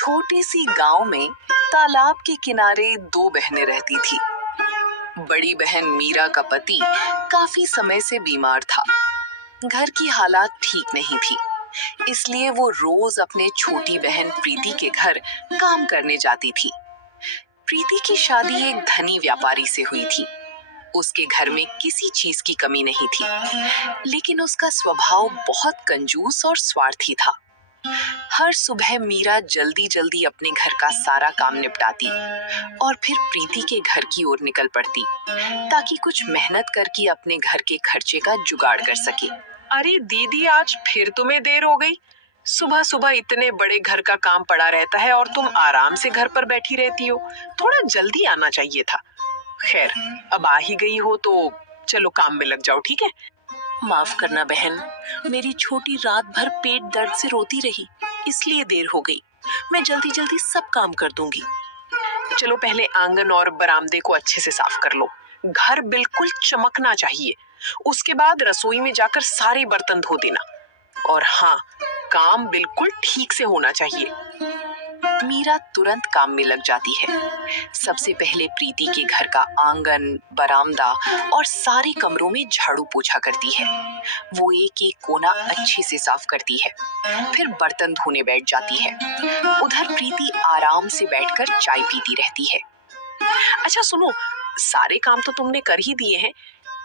छोटे सी गांव में तालाब के किनारे दो बहनें रहती थी। बड़ी बहन मीरा का पति काफी समय से बीमार था। घर की हालात ठीक नहीं थी, इसलिए वो रोज अपने छोटी बहन प्रीति के घर काम करने जाती थी। प्रीति की शादी एक धनी व्यापारी से हुई थी। उसके घर में किसी चीज की कमी नहीं थी, लेकिन उसका स्वभाव बहुत कंजूस और स्वार्थी था। हर सुबह मीरा जल्दी जल्दी अपने घर का सारा काम निपटाती और फिर प्रीति के घर की ओर निकल पड़ती, ताकि कुछ मेहनत करके अपने घर के खर्चे का जुगाड़ कर सके। अरे दीदी, आज फिर तुम्हें देर हो गई। सुबह सुबह इतने बड़े घर का काम पड़ा रहता है और तुम आराम से घर पर बैठी रहती हो। थोड़ा जल्दी आना चाहिए था। खैर, अब आ ही गई हो तो चलो काम में लग जाओ, ठीक है? माफ करना बहन, मेरी छोटी रात भर पेट दर्द से रोती रही, इसलिए देर हो गई। मैं जल्दी जल्दी सब काम कर दूंगी। चलो पहले आंगन और बरामदे को अच्छे से साफ कर लो। घर बिल्कुल चमकना चाहिए। उसके बाद रसोई में जाकर सारे बर्तन धो देना। और हाँ, काम बिल्कुल ठीक से होना चाहिए। मीरा तुरंत काम में लग जाती है। सबसे पहले प्रीति के घर का आंगन, बरामदा और सारे कमरों में झाड़ू पोछा करती है। वो एक एक कोना अच्छे से साफ करती है, फिर बर्तन धोने बैठ जाती है। उधर प्रीति आराम से बैठकर चाय पीती रहती है। अच्छा सुनो, सारे काम तो तुमने कर ही दिए हैं।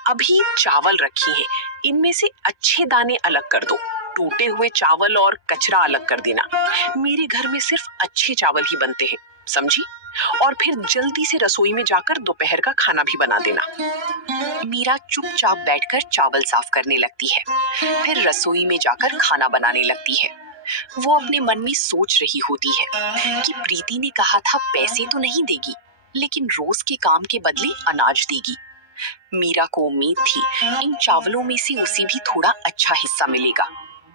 अभी चावल रखी हैं, इनमें से अच्छे दाने अलग कर दो। टूटे हुए चावल और कचरा अलग कर देना। मेरे घर में सिर्फ अच्छे चावल ही बनते हैं, समझी? और फिर जल्दी से रसोई में जाकर दोपहर का खाना भी बना देना। मीरा चुपचाप बैठकर चावल साफ करने लगती है, फिर रसोई में जाकर खाना बनाने लगती है। वो अपने मन में सोच रही होती है कि प्रीति ने कहा था पैसे तो नहीं देगी, लेकिन रोज के काम के बदले अनाज देगी। मीरा को उम्मीद थी इन चावलों में से उसे भी थोड़ा अच्छा हिस्सा मिलेगा।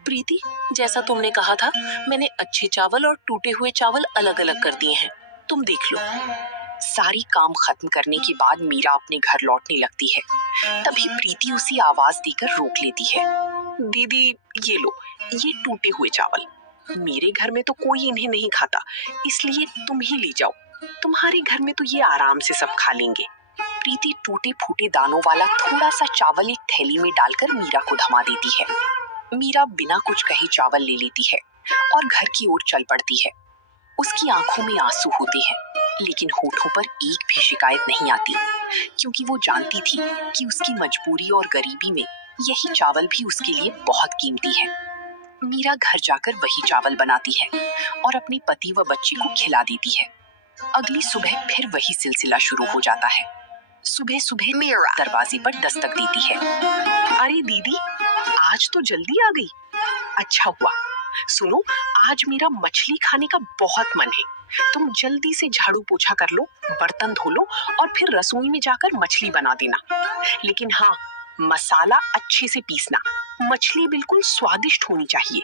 प्रीति, जैसा तुमने कहा था, मैंने अच्छे चावल और टूटे हुए चावल अलग अलग कर दिए हैं, तुम देख लो। सारी काम खत्म करने के बाद मीरा अपने घर लौटने लगती है। तभी प्रीति उसे आवाज देकर रोक लेती है। दीदी, ये लो, ये टूटे हुए चावल। मेरे घर में तो कोई इन्हें नहीं खाता, इसलिए तुम ही ले जाओ। तुम्हारे घर में तो ये आराम से सब खा लेंगे। प्रीति टूटे फूटे दानों वाला थोड़ा सा चावल एक थैली में डालकर मीरा को थमा देती है। मीरा बिना कुछ कहे चावल ले लेती है और घर की ओर चल पड़ती है। उसकी आंखों में आंसू होते हैं, लेकिन होठों पर एक भी शिकायत नहीं आती, क्योंकि वो जानती थी कि उसकी मजबूरी और गरीबी में यही चावल भी उसके लिए बहुत कीमती है। मीरा घर जाकर वही चावल बनाती है और अपने पति व बच्चे को खिला देती है। अगली सुबह फिर वही सिलसिला शुरू हो जाता है। सुबह सुबह मीरा दरवाजे पर दस्तक देती है। अरे दीदी, आज तो जल्दी आ गई। अच्छा हुआ। सुनो, आज मेरा मछली खाने का बहुत मन है। तुम जल्दी से झाड़ू पोछा कर लो, बर्तन धो लो और फिर रसोई में जाकर मछली बना देना। लेकिन हाँ, मसाला अच्छे से पीसना। मछली बिल्कुल स्वादिष्ट होनी चाहिए।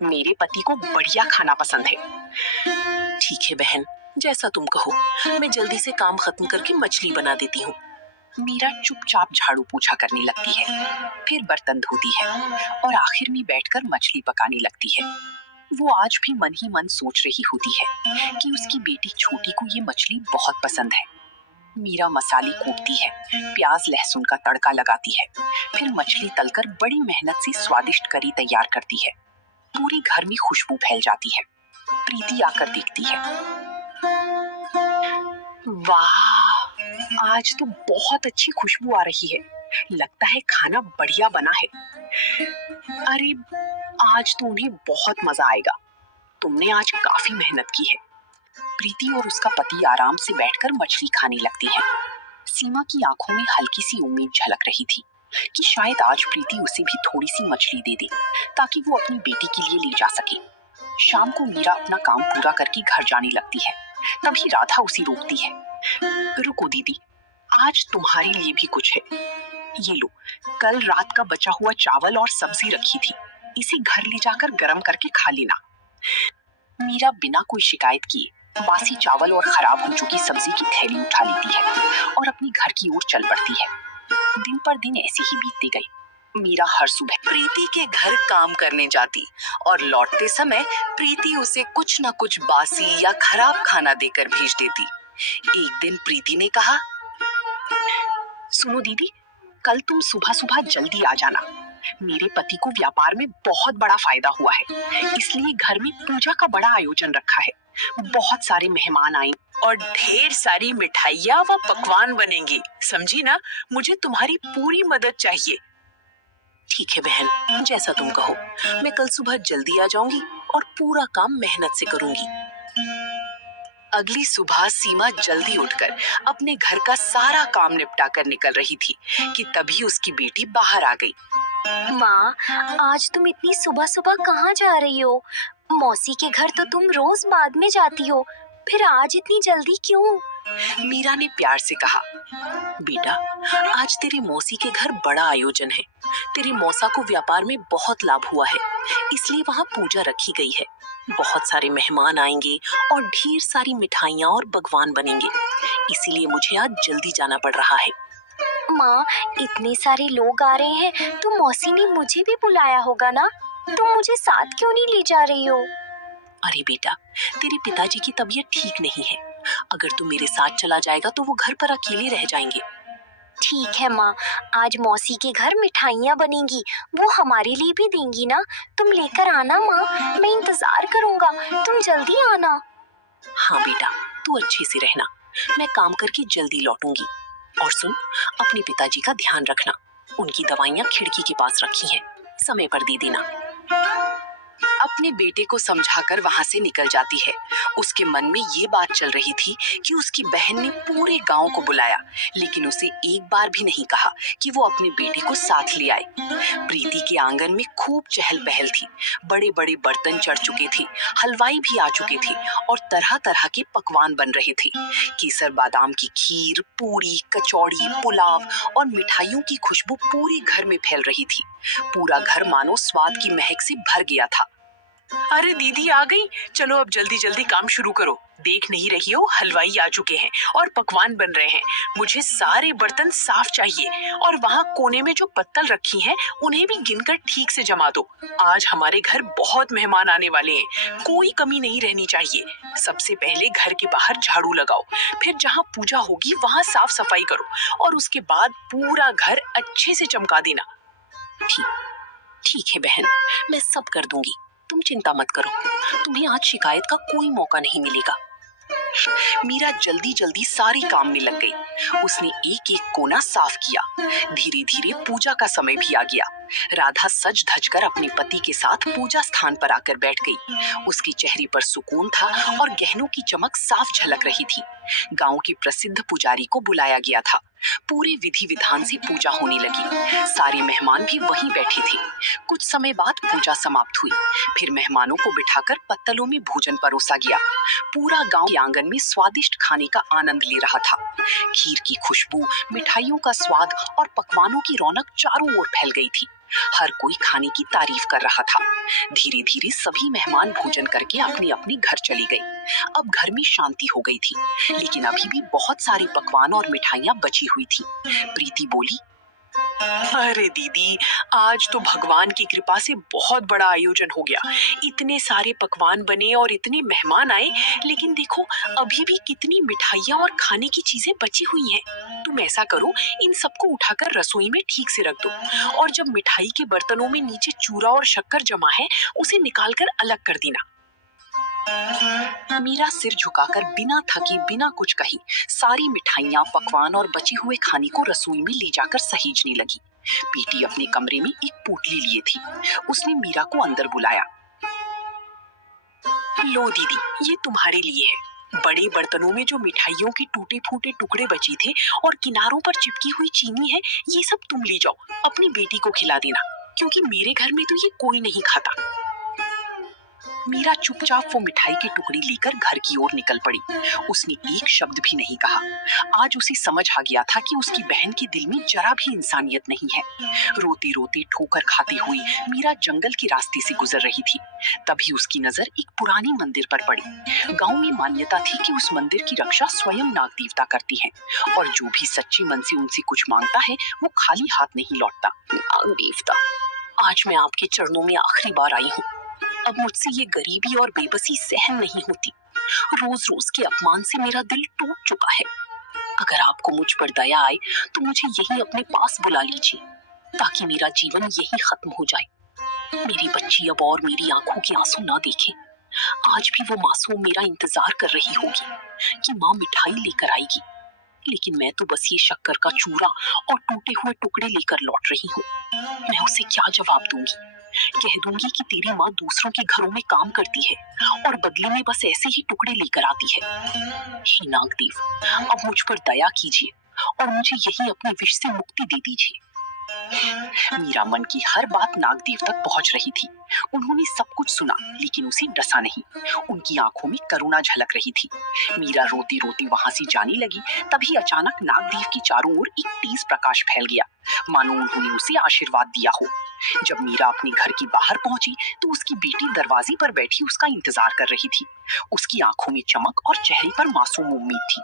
मेरे पति को बढ़िया खाना पसंद है। ठीक है बहन, जैसा तुम कहो, मैं जल्दी से काम खत्म करके मछली बना देती हूँ। मीरा चुपचाप झाड़ू पोछा करने लगती है, फिर बर्तन धोती है और आखिर में बैठकर मछली पकाने लगती है। वो आज भी मन ही मन सोच रही होती है कि उसकी बेटी छोटी को ये मछली बहुत पसंद है। मीरा मसाले कूटती है, प्याज लहसुन का तड़का लगाती है, फिर मछली तलकर बड़ी मेहनत से स्वादिष्ट करी तैयार करती है। पूरे घर में खुशबू फैल जाती है। प्रीति आकर देखती है। वाह, आज तो बहुत अच्छी खुशबू आ रही है। लगता है खाना बढ़िया बना है। अरे, आज तो उन्हें बहुत मजा आएगा। तुमने आज काफी मेहनत की है। प्रीति और उसका पति आराम से बैठकर मछली खाने लगती हैं। सीमा की आंखों में हल्की सी उम्मीद झलक रही थी कि शायद आज प्रीति उसे भी थोड़ी सी मछली दे दे, ताकि वो अपनी बेटी के लिए ले जा सके। शाम को मीरा अपना काम पूरा करके घर जाने लगती है। तभी राधा उसे रोकती है। रुको दीदी, आज तुम्हारे लिए भी कुछ है। ये लो, कल रात का बचा हुआ चावल और सब्जी रखी थी, इसे घर ले जाकर गरम करके खा लेना। मीरा बिना कोई शिकायत किए बासी चावल और खराब हो चुकी सब्जी की थैली उठा लेती है और अपने घर की ओर चल पड़ती है। दिन पर दिन ऐसे ही बीतते गए। मीरा हर सुबह प्रीति के घर काम करने जाती और लौटते समय प्रीति उसे कुछ न कुछ बासी या खराब खाना देकर भेज देती। एक दिन प्रीति ने कहा, सुनो दीदी, कल तुम सुबह सुबह जल्दी आ जाना। मेरे पति को व्यापार में बहुत बड़ा फायदा हुआ है, इसलिए घर में पूजा का बड़ा आयोजन रखा है। बहुत सारे मेहमान आए और ढेर सारी मिठाइयाँ व पकवान बनेंगे, समझी ना? मुझे तुम्हारी पूरी मदद चाहिए। ठीक है बहन, जैसा तुम कहो। मैं कल सुबह जल्दी आ जाऊंगी और पूरा काम मेहनत से करूंगी। अगली सुबह सीमा जल्दी उठकर अपने घर का सारा काम निपटा कर निकल रही थी कि तभी उसकी बेटी बाहर आ गई। माँ, आज तुम इतनी सुबह सुबह कहाँ जा रही हो? मौसी के घर तो तुम रोज बाद में जाती हो, फिर आज इतनी जल्दी क्यों? मीरा ने प्यार से कहा, बेटा, आज तेरी मौसी के घर बड़ा आयोजन है। तेरी मौसा को व्यापार में बहुत लाभ हुआ है, इसलिए वहाँ पूजा रखी गई है। बहुत सारे मेहमान आएंगे और ढेर सारी मिठाइयाँ और पकवान बनेंगे, इसीलिए मुझे आज जल्दी जाना पड़ रहा है। माँ, इतने सारे लोग आ रहे हैं तो मौसी ने मुझे भी बुलाया होगा ना? तुम मुझे साथ क्यों नहीं ले जा रही हो? अरे बेटा, तेरे पिताजी की तबीयत ठीक नहीं है। अगर तू मेरे साथ चला जाएगा तो वो घर पर अकेले रह जाएंगे। ठीक है माँ, आज मौसी के घर मिठाइयाँ बनेंगी, वो हमारे लिए भी देंगी ना? तुम लेकर आना माँ, मैं इंतजार करूँगा, तुम जल्दी आना। हाँ बेटा, तू अच्छे से रहना, मैं काम करके जल्दी लौटूंगी। और सुन, अपने पिताजी का ध्यान रखना, उनकी दवाइयाँ खिड़की के पास रखी हैं, समय पर दे देना। अपने बेटे को समझाकर वहां से निकल जाती है। उसके मन में ये बात चल रही थी कि उसकी बहन ने पूरे गांव को बुलाया, लेकिन उसे एक बार भी नहीं कहा कि वो अपने बेटे को साथ ले आए। प्रीति के आंगन में खूब चहल पहल थी। बड़े बड़े बर्तन चढ़ चुके थे, हलवाई भी आ चुके थे और तरह तरह के पकवान बन रहे थे। केसर बादाम की खीर, पूरी, कचौड़ी, पुलाव और मिठाइयों की खुशबू पूरे घर में फैल रही थी। पूरा घर मानो स्वाद की महक से भर गया था। अरे दीदी आ गई, चलो अब जल्दी जल्दी काम शुरू करो। देख नहीं रही हो, हलवाई आ चुके हैं और पकवान बन रहे हैं। मुझे सारे बर्तन साफ चाहिए और वहाँ कोने में जो पत्तल रखी हैं उन्हें भी गिनकर ठीक से जमा दो। आज हमारे घर बहुत मेहमान आने वाले हैं, कोई कमी नहीं रहनी चाहिए। सबसे पहले घर के बाहर झाड़ू लगाओ, फिर जहाँ पूजा होगी वहाँ साफ सफाई करो और उसके बाद पूरा घर अच्छे से चमका देना। ठीक है बहन, मैं सब कर दूंगी, तुम चिंता मत करो। तुम्हें आज शिकायत का कोई मौका नहीं मिलेगा। मीरा जल्दी जल्दी सारी काम में लग गई। उसने एक एक कोना साफ किया। धीरे धीरे पूजा का समय भी आ गया। राधा सज धज कर अपने पति के साथ पूजा स्थान पर आकर बैठ गई। उसके चेहरे पर सुकून था और गहनों की चमक साफ झलक रही थी। गांव के प्रसिद्ध पुजारी को बुलाया गया था। पूरे विधि विधान से पूजा होने लगी। सारे मेहमान भी वहीं बैठे थे। कुछ समय बाद पूजा समाप्त हुई। फिर मेहमानों को बिठाकर पत्तलों में भोजन परोसा गया। पूरा गांव के आंगन में स्वादिष्ट खाने का आनंद ले रहा था। खीर की खुशबू, मिठाइयों का स्वाद और पकवानों की रौनक चारों ओर फैल गई थी। हर कोई खाने की तारीफ कर रहा था। धीरे धीरे सभी मेहमान भोजन करके अपने अपने घर चले गए। अब घर में शांति हो गई थी, लेकिन अभी भी बहुत सारे पकवान और मिठाइयाँ बची हुई थी। प्रीति बोली, अरे दीदी, आज तो भगवान की कृपा से बहुत बड़ा आयोजन हो गया। इतने सारे पकवान बने और इतने मेहमान आए, लेकिन देखो अभी भी कितनी मिठाइयाँ और खाने की चीजें बची हुई हैं। तुम ऐसा करो, इन सबको उठाकर रसोई में ठीक से रख दो और जब मिठाई के बर्तनों में नीचे चूरा और शक्कर जमा है उसे निकालकर अलग कर देना। मीरा सिर झुकाकर बिना थकी बिना कुछ कही सारी मिठाइयाँ, पकवान और बचे हुए खाने को रसोई में ले जाकर सहेजने लगी। बेटी अपने कमरे में एक पोटली लिए थी। उसने मीरा को अंदर बुलाया। लो दीदी, ये तुम्हारे लिए है। बड़े बर्तनों में जो मिठाइयों के टूटे फूटे टुकड़े बचे थे और किनारों पर चिपकी हुई चीनी है, ये सब तुम ले जाओ, अपनी बेटी को खिला देना, क्योंकि मेरे घर में तो ये कोई नहीं खाता। मीरा चुपचाप वो मिठाई की टुकड़ी लेकर घर की ओर निकल पड़ी। उसने एक शब्द भी नहीं कहा। आज उसे समझ आ गया था कि उसकी बहन के दिल में जरा भी इंसानियत नहीं है। रोती रोती ठोकर खाती हुई मीरा जंगल के रास्ते से गुजर रही थी। तभी उसकी नजर एक पुरानी मंदिर पर पड़ी। गांव में मान्यता थी कि उस मंदिर की रक्षा स्वयं नाग देवता करती हैं और जो भी सच्चे मन से उनसे कुछ मांगता है वो खाली हाथ नहीं लौटता। नाग देवता, आज मैं आपके चरणों में आखिरी बार आई हूँ। अब मुझसे ये गरीबी और बेबसी सहन नहीं होती। रोज रोज के अपमान से मेरा दिल टूट चुका है। अगर आपको मुझ पर दया आए तो मुझे यही अपने पास बुला लीजिए ताकि मेरा जीवन यही खत्म हो जाए। मेरी बच्ची अब और मेरी आंखों के आंसू ना देखे। आज भी वो मासूम मेरा इंतजार कर रही होगी कि माँ मिठाई लेकर आएगी, लेकिन मैं तो बस ये शक्कर का चूरा और टूटे हुए टुकड़े लेकर लौट रही हूँ। मैं उसे क्या जवाब दूंगी? कह दूंगी कि तेरी माँ दूसरों के घरों में काम करती है और बदले में बस ऐसे ही टुकड़े लेकर आती है। हे नागदेव, अब मुझ पर दया कीजिए और मुझे यही अपने विष से मुक्ति दे दीजिए। मीरा मन की हर बात नागदेव तक पहुंच रही थी। उन्होंने सब कुछ सुना लेकिन उसे डसा नहीं। उनकी आंखों में करुणा झलक रही थी। मीरा रोती रोती वहां से जाने लगी। तभी अचानक नागदेव के चारों ओर एक तेज प्रकाश फैल गया, मानो उन्होंने उसे आशीर्वाद दिया हो। जब मीरा अपने घर के बाहर पहुंची तो उसकी बेटी दरवाजे पर बैठी उसका इंतजार कर रही थी। उसकी आंखों में चमक और चेहरे पर मासूम उम्मीद थी।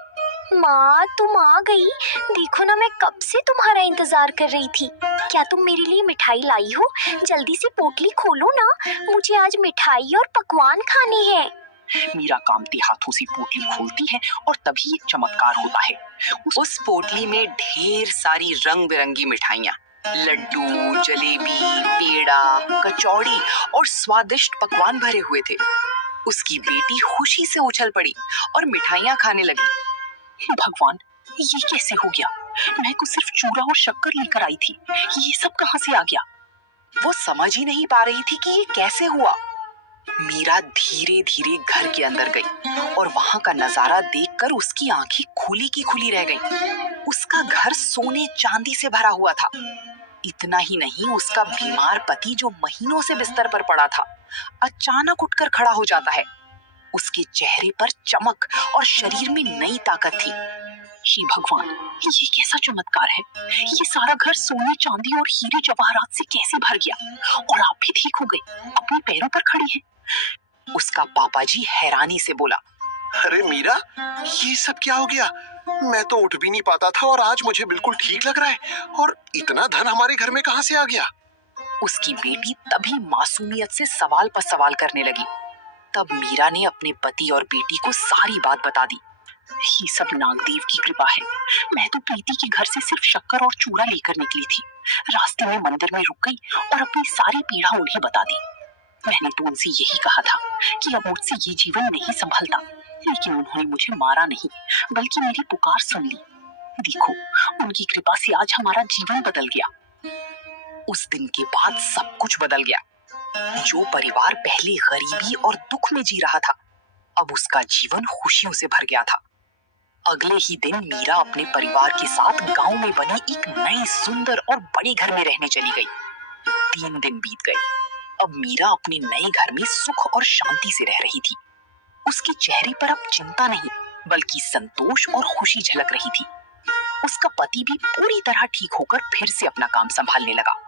माँ, तुम आ गई। देखो ना, मैं कब से तुम्हारा इंतजार कर रही थी। क्या तुम मेरे लिए मिठाई लाई हो? जल्दी से पोटली खोलो ना, मुझे आज मिठाई और पकवान खाने हैं। मीरा कांपते हाथों से पोटली खोलती है और तभी एक चमत्कार होता है। उस पोटली में ढेर सारी रंग बिरंगी मिठाइयाँ, लड्डू, जलेबी, पेड़ा, कचौड़ी और स्वादिष्ट पकवान भरे हुए थे। उसकी बेटी खुशी से उछल पड़ी और मिठाइयाँ खाने लगी। भगवान, ये कैसे हो गया? मैं तो सिर्फ चूरा और शक्कर लेकर आई थी, ये सब कहाँ से आ गया? वो समझ ही नहीं पा रही थी कि ये कैसे हुआ। मीरा धीरे धीरे घर के अंदर गई और वहां का नजारा देखकर उसकी आंखें खुली की खुली रह गईं। उसका घर सोने चांदी से भरा हुआ था। इतना ही नहीं, उसका बीमार पति जो महीनों से बिस्तर पर पड़ा था, अचानक उठकर खड़ा हो जाता है। उसके चेहरे पर चमक और शरीर में नई ताकत थी। हे भगवान, ये कैसा चमत्कार है? ये सारा घर सोने चांदी और हीरे जवाहरात से कैसे भर गया? और आप भी ठीक हो गए, अपने पैरों पर खड़ी हैं। उसका पापा जी हैरानी से बोला, अरे मीरा, ये सब क्या हो गया? मैं तो उठ भी नहीं पाता था और आज मुझे बिल्कुल ठीक लग रहा है। और इतना धन हमारे घर में कहाँ से आ गया? उसकी बेटी तभी मासूमियत से सवाल पर सवाल करने लगी। तब मीरा ने अपने पति और बेटी को सारी बात बता दी। ये सब नागदेव की कृपा है। मैं तो प्रीति के घर से सिर्फ शक्कर और चूड़ा लेकर निकली थी। रास्ते में मंदिर में रुक गई और अपनी सारी पीड़ा उन्हें बता दी। मैंने तो उनसे यही कहा था कि अब मुझसे ये जीवन नहीं संभलता, लेकिन उन्होंने मुझे मारा नहीं बल्कि मेरी पुकार सुन ली। देखो, उनकी कृपा से आज हमारा जीवन बदल गया। उस दिन के बाद सब कुछ बदल गया। जो परिवार पहले गरीबी और दुख में जी रहा था, अब उसका जीवन खुशियों से भर गया था। अगले ही दिन मीरा अपने परिवार के साथ गांव में बने एक नए सुंदर और बड़े घर में रहने चली गई। 3 दिन बीत गए। अब मीरा अपने नए घर में सुख और शांति से रह रही थी। उसके चेहरे पर अब चिंता नहीं बल्कि संतोष और खुशी झलक रही थी। उसका पति भी पूरी तरह ठीक होकर फिर से अपना काम संभालने लगा।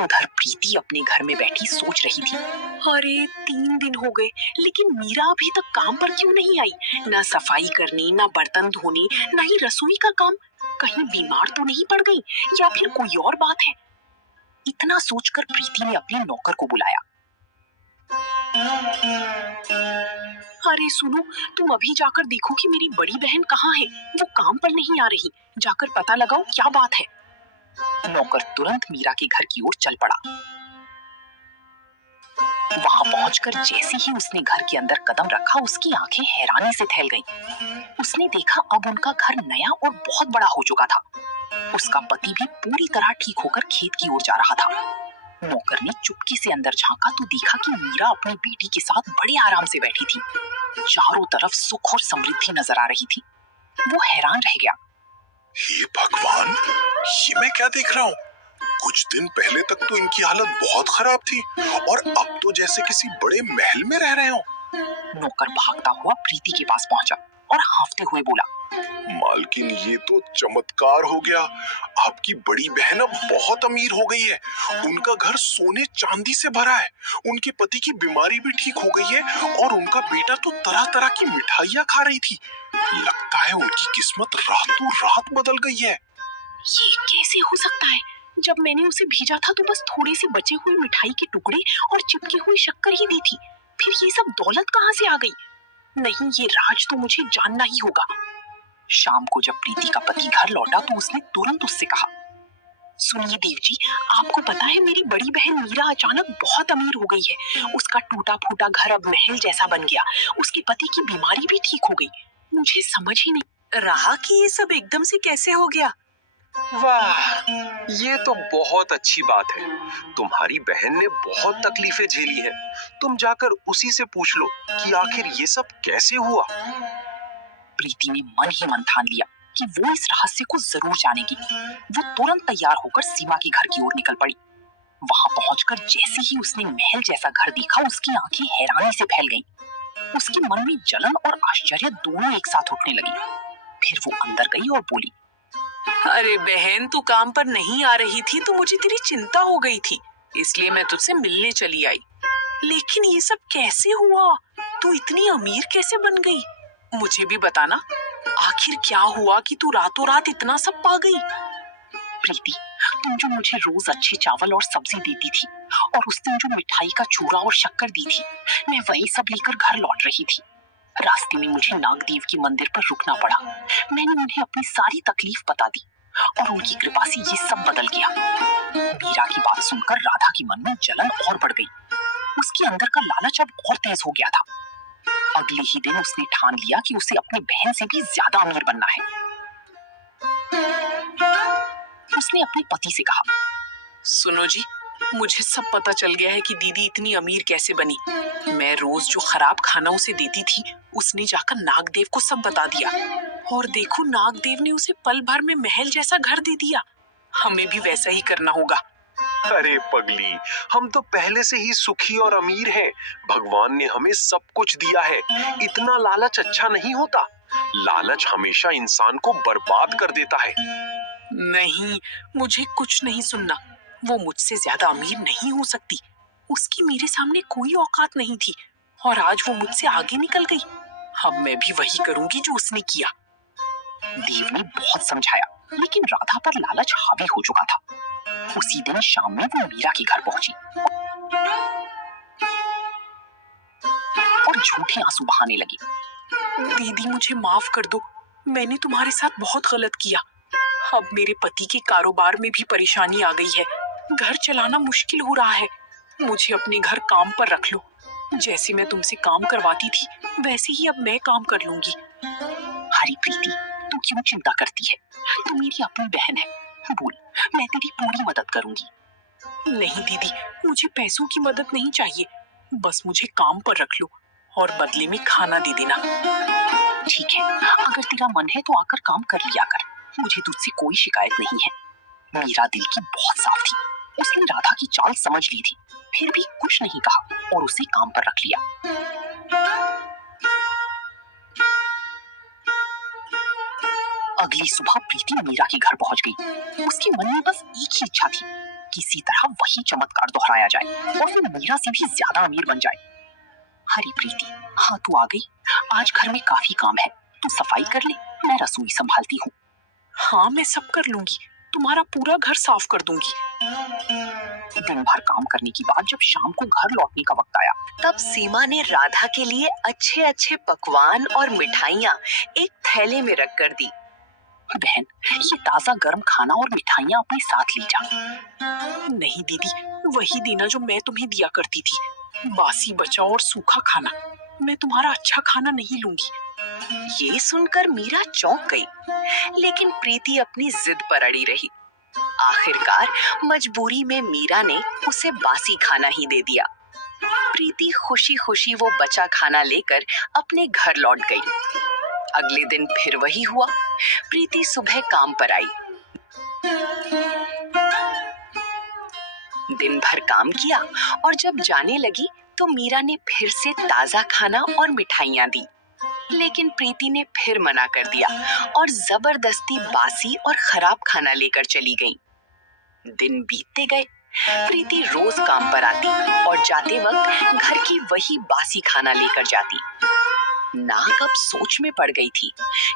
उधर प्रीति अपने घर में बैठी सोच रही थी, अरे 3 दिन हो गए, लेकिन मीरा अभी तक काम पर क्यों नहीं आई? ना सफाई करने, ना बर्तन धोने, ना ही रसोई का काम। कहीं बीमार तो नहीं पड़ गई या फिर कोई और बात है? इतना सोचकर प्रीति ने अपने नौकर को बुलाया। अरे सुनो, तुम अभी जाकर देखो कि मेरी बड़ी बहन कहाँ है। वो काम पर नहीं आ रही। जाकर पता लगाओ क्या बात है। नौकर तुरंत मीरा के घर की ओर चल पड़ा। वहां पहुंचकर जैसे ही उसने घर के अंदर कदम रखा, उसकी आंखें हैरानी से फैल गईं। उसने देखा अब उनका घर नया और बहुत बड़ा हो चुका था। उसका पति भी पूरी तरह ठीक होकर खेत की ओर जा रहा था। नौकर ने चुपके से अंदर झांका तो देखा कि मीरा अपनी बेटी के साथ बड़े आराम से बैठी थी। चारों तरफ सुख और समृद्धि नजर आ रही थी। वो हैरान रह गया। हे भगवान, ये मैं क्या देख रहा हूँ? कुछ दिन पहले तक तो इनकी हालत बहुत खराब थी और अब तो जैसे किसी बड़े महल में रह रहे हो। नौकर भागता हुआ प्रीति के पास पहुंचा और हांफते हुए बोला, मालकिन, ये तो चमत्कार हो गया। आपकी बड़ी बहन अब बहुत अमीर हो गई है। उनका घर सोने चांदी से भरा है। उनके पति की बीमारी भी ठीक हो गई है और उनका बेटा तो तरह तरह की मिठाइयाँ खा रही थी। लगता है उनकी किस्मत रातों रात बदल गई है। ये कैसे हो सकता है? जब मैंने उसे भेजा था तो बस थोड़े से बचे हुए मिठाई के टुकड़े और चिपकी हुई शक्कर ही दी थी। फिर ये सब दौलत कहाँ से आ गई? नहीं, ये राज तो मुझे जानना ही होगा। शाम को जब प्रीति का पति घर लौटा तो उसने तुरंत उससे कहा, सुनिए देव जी, आपको पता है मेरी बड़ी बहन मीरा अचानक बहुत अमीर हो गई है। उसका टूटा फूटा घर अब महल जैसा बन गया। उसके पति की बीमारी भी ठीक हो गई। मुझे समझ ही नहीं रहा कि ये सब एकदम से कैसे हो गया। वाह, ये तो बहुत अच्छी बात है। तुम्हारी बहन ने बहुत तकलीफें झेली हैं। तुम जाकर उसी से पूछ लो कि आखिर ये सब कैसे हुआ। प्रीति ने मन ही मन ठान लिया कि वो इस रहस्य को जरूर जानेगी। वो तुरंत तैयार होकर सीमा के घर की ओर निकल पड़ी। वहां पहुंचकर जैसे ही उसने महल जैसा घर देखा, उसकी आंखें हैरानी से फैल गईं। उसके मन में जलन और आश्चर्य दोनों एक साथ उठने लगी। फिर वो अंदर गई और बोली, अरे बहन, तू काम पर नहीं आ रही थी तो मुझे तेरी चिंता हो गई थी, इसलिए मैं तुझसे मिलने चली आई। लेकिन ये सब कैसे हुआ? तू इतनी अमीर कैसे बन गई? मुझे भी बताना, आखिर क्या हुआ कि तू रातों रात इतना सब पा गई? प्रीति, तुम जो मुझे रोज अच्छे चावल और सब्जी देती थी और उस दिन जो मिठाई का चूरा और शक्कर दी थी, मैं वही सब लेकर घर लौट रही थी। रास्ते में मुझे नागदेव के मंदिर पर रुकना पड़ा। मैंने उन्हें अपनी सारी तकलीफ बता दी और उनकी कृपा से ये सब बदल गया। मीरा की बात सुनकर राधा के मन में जलन और बढ़ गई। उसके अंदर का लालच अब और तेज हो गया था। अगले ही दिन उसने ठान लिया कि उसे अपनी बहन से भी ज्यादा अमीर बनना है। उसने अपने पति से कहा, सुनो जी, मुझे सब पता चल गया है कि दीदी इतनी अमीर कैसे बनी। मैं रोज जो खराब खाना उसे देती थी, उसने जाकर नागदेव को सब बता दिया और देखो, नागदेव ने उसे पल भर में महल जैसा घर दे दिया। हमें भी वैसा ही करना होगा। अरे पगली, हम तो पहले से ही सुखी और अमीर हैं। भगवान ने हमें सब कुछ दिया है। इतना लालच अच्छा नहीं होता। लालच हमेशा इंसान को बर्बाद कर देता है। नहीं, मुझे कुछ नहीं सुनना। वो मुझसे ज्यादा अमीर नहीं हो सकती। उसकी मेरे सामने कोई औकात नहीं थी और आज वो मुझसे आगे निकल गई। अब मैं भी वही करूंगी जो उसने किया। देव ने बहुत समझाया, लेकिन राधा पर लालच हावी हो चुका था। उसी दिन शाम में वो मीरा के घर पहुंची और झूठे आंसू बहाने लगी। दीदी, मुझे माफ कर दो। मैंने तुम्हारे साथ बहुत गलत किया। अब मेरे पति के कारोबार में भी परेशानी आ गई है। घर चलाना मुश्किल हो रहा है। मुझे अपने घर काम पर रख लो। जैसे मैं तुमसे काम करवाती थी, वैसे ही अब मैं काम कर लूंगी। हरी प्रीति, तू क्यों चिंता करती है? तू मेरी अपनी बहन है। बोल, मैं तेरी पूरी मदद करूंगी। नहीं दीदी, मुझे पैसों की मदद नहीं चाहिए। बस मुझे काम पर रख लो और बदले में खाना दे देना। ठीक है, अगर तेरा मन है तो आकर काम कर लिया कर। मुझे तुझसे कोई शिकायत नहीं है। मीरा दिल की बहुत साफ थी। उसने राधा की चाल समझ ली थी, फिर भी कुछ नहीं कहा और उसे काम पर रख लिया। अगली सुबह प्रीति मीरा के घर पहुंच गई। उसके मन में बस एक ही इच्छा थी, किसी तरह वही चमत्कार दोहराया जाए और वो मीरा से भी ज्यादा अमीर बन जाए। हरी प्रीति, हाँ तू आ गई। आज घर में काफी काम है, तू सफाई कर ले, मैं रसोई संभालती हूँ। हाँ, मैं सब कर लूंगी। तुम्हारा पूरा घर साफ कर दूंगी। दिन भर काम करने के बाद जब शाम को घर लौटने का वक्त आया, तब सीमा ने राधा के लिए अच्छे अच्छे पकवान और मिठाइयाँ एक थैले में रख कर दी। बहन, ये ताजा गर्म खाना और मिठाइयाँ अपने साथ ले जा। नहीं दीदी, वही देना जो मैं तुम्हें दिया करती थी। बासी बचा और सूखा खाना। मैं तुम्हारा अच्छा खाना नहीं लूंगी। ये सुनकर मीरा चौंक गई, लेकिन प्रीति अपनी जिद पर अड़ी रही। आखिरकार मजबूरी में मीरा ने उसे बासी खाना ही दे दिया। प्रीति खुशी खुशी वो बचा खाना लेकर अपने घर लौट गई। अगले दिन फिर वही हुआ। प्रीति सुबह काम पर आई। दिन भर काम किया और जब जाने लगी तो मीरा ने फिर से ताजा खाना और मिठाइयाँ दी, लेकिन प्रीति ने फिर मना कर दिया और जबरदस्ती बासी और खराब खाना लेकर चली गई। दिन बीतते गए। प्रीति रोज काम पर आती और जाते वक्त घर की वही बासी खाना लेकर जाती। नाग अब सोच में पड़ गई थी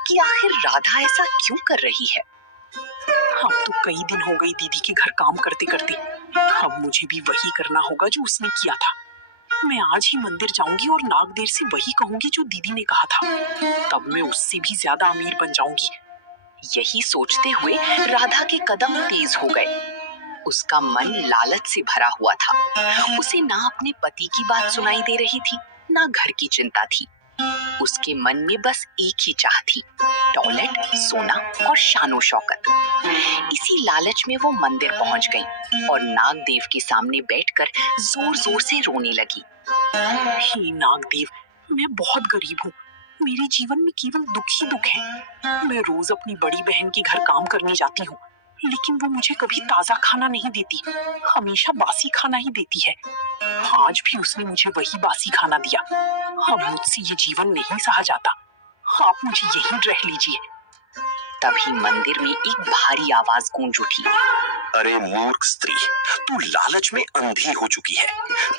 कि आखिर राधा ऐसा क्यों कर रही है। अब तो कई दिन हो गई दीदी के घर काम करते करते। अब मुझे भी वही करना होगा जो उसने किया था। मैं आज ही मंदिर जाऊंगी और नागदेव से वही कहूंगी जो दीदी ने कहा था। तब मैं उससे भी ज्यादा अमीर बन जाऊंगी। यही सोचते हुए राधा के कदम तेज हो गए। उसका मन लालच से भरा हुआ था। उसे ना अपने पति की बात सुनाई दे रही थी, ना घर की चिंता थी। उसके मन में बस एक ही चाह थी, दौलत, सोना और शानो शौकत। इसी लालच में वो मंदिर पहुंच गई और नागदेव के सामने बैठकर जोर जोर से रोने लगी। हे नागदेव, मैं बहुत गरीब हूँ। मेरे जीवन में केवल दुख ही दुख है। मैं रोज अपनी बड़ी बहन के घर काम करने जाती हूँ, लेकिन वो मुझे कभी ताजा खाना नहीं देती, हमेशा बासी खाना ही देती है। आज भी उसने मुझे वही बासी खाना दिया। अब मुझसे ये जीवन नहीं सहा जाता। आप मुझे यहीं रह लीजिए। तभी मंदिर में एक भारी आवाज गूंज उठी। अरे मूर्ख स्त्री, तू लालच में अंधी हो चुकी है।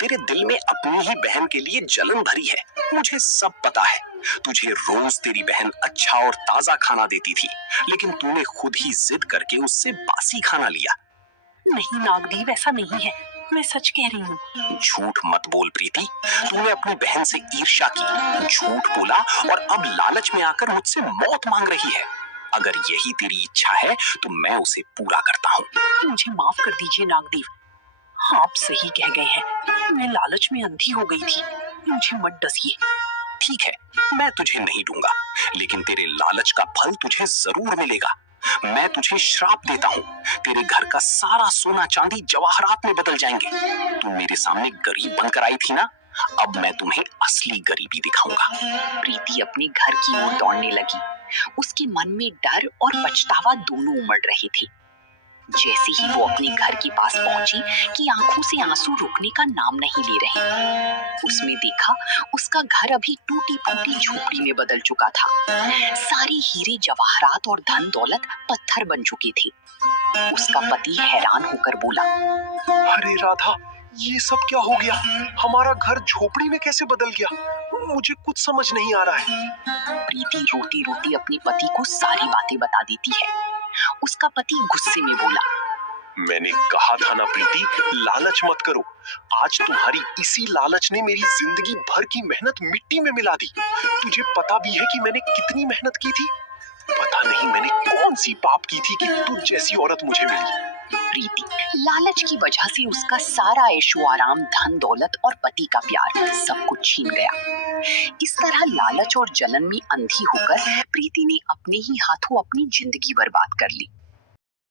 तेरे दिल में अपनी ही बहन के लिए जलन भरी है। मुझे सब पता है। तुझे रोज तेरी बहन अच्छा और ताजा खाना देती थी, लेकिन तूने खुद ही जिद करके उससे बासी खाना लिया। नहीं नागदेव, ऐसा नहीं है। मैं सच कह रही हूँ। झूठ मत बोल प्रीति। तूने अपनी बहन से ईर्ष्या की, झूठ बोला और अब लालच में आकर मुझसे मौत मांग रही है। अगर यही तेरी इच्छा है तो मैं उसे पूरा करता हूँ। मुझे माफ कर दीजिए नागदेव। आप सही कह गए हैं। मैं लालच में अंधी हो गई थी। मुझे मत डसिए। ठीक है, मैं तुझे नहीं दूंगा, लेकिन तेरे लालच का फल तुझे जरूर मिलेगा। मैं तुझे श्राप देता हूँ। तेरे घर का सारा सोना चांदी जवाहरात में बदल जाएंगे। तू मेरे सामने गरीब बनकर आई थी ना, अब मैं तुम्हें असली गरीबी दिखाऊंगा। प्रीति अपने घर की ओर दौड़ने लगी। उसके मन में डर और पछतावा दोनों उमड़ रहे थे। जैसे ही वो अपने घर के पास पहुंची कि आंखों से आंसू रुकने का नाम नहीं ले रहे। उसमें देखा उसका घर अभी टूटी फूटी झोपड़ी में बदल चुका था। सारी हीरे जवाहरात और धन दौलत पत्थर बन चुके थे। उसका पति हैरान होकर बोला, अरे राधा, ये सब क्या हो गया? हमारा घर झोपड़ी में कैसे बदल गया? मुझे कुछ समझ नहीं आ रहा है। प्रीति रोती रोती अपने पति को सारी बातें बता देती है। उसका पति गुस्से में बोला, मैंने कहा था ना प्रीति, लालच मत करो। आज तुम्हारी इसी लालच ने मेरी जिंदगी भर की मेहनत मिट्टी में मिला दी। तुझे पता भी है कि मैंने कितनी मेहनत की थी? पता नहीं मैंने कौन सी पाप की थी कि तुझ जैसी औरत मुझे मिली। प्रीति, लालच की वजह से उसका सारा ऐशो आराम, धन दौलत और पति का प्यार सब कुछ छीन गया। इस तरह लालच और जलन में अंधी होकर प्रीति ने अपने ही हाथों अपनी जिंदगी बर्बाद कर ली।